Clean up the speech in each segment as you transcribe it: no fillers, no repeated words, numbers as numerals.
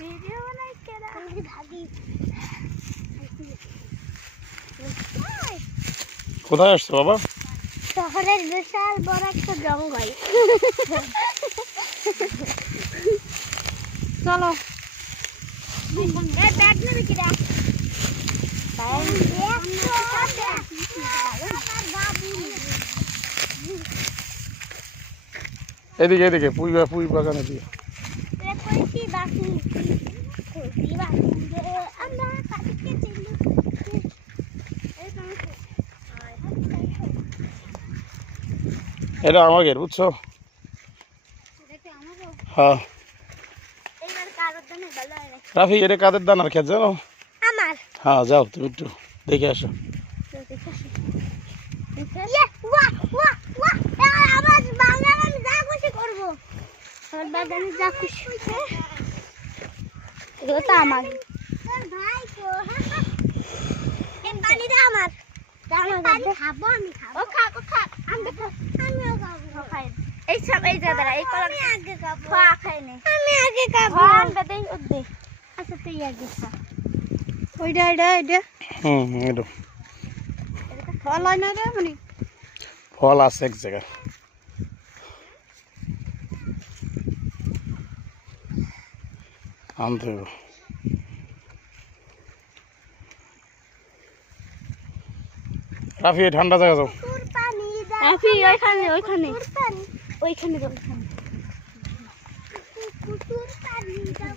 Video বানাই কেডা আমি ভাগি কোথায় আসছো বাবা? শহরের বিশাল বড় একটা জঙ্গল। চলো ব্যাগ নেবে কিরা? এদিকে এদিকে পুই বাগানে দিয়ে এটা আমাকে বুঝছো? হ্যাঁ রাফি, এটা কাদের দানার খেত জানো? আমার হ্যাঁ যাও তুমি একটু দেখে আসো। আমার বাগান আমি যা খুশি করবো, আমার বাগানে যা খুশি। এগুলো তো আমার ভাই তো পানিটা আমার খাবো আমি খাবো। ও খাক আমি আমিও খাবো। এই সব এই যে দাঁড়া এই কলা আমি আগে খাবো। খা খাইনি আমি আগে খাবো। আনবে দেই ওদে। আচ্ছা তুই আগে খা। ওইটা এটা এটা ফল হয় না রে মানে ফল আছে এক জায়গায়। আনতে হবে। রাফি ঠান্ডা জায়গা যাও। রাফি ওইখানে ওইখানে ওইখানে যাও ওইখানে। কুকুর পানি দাও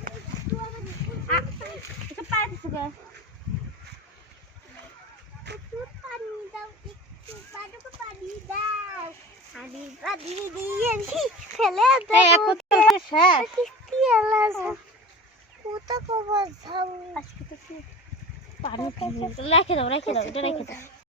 একটু এটা পানি দিছে। কুকুর পানি দাও একটু পানি দাও। পানি দিয়ে ফেলে দাও। এই এক বোতল শেষ কি আলাস কোথা কবর যাও আজকে তো পানি রেখে দাও এটা রেখে দাও।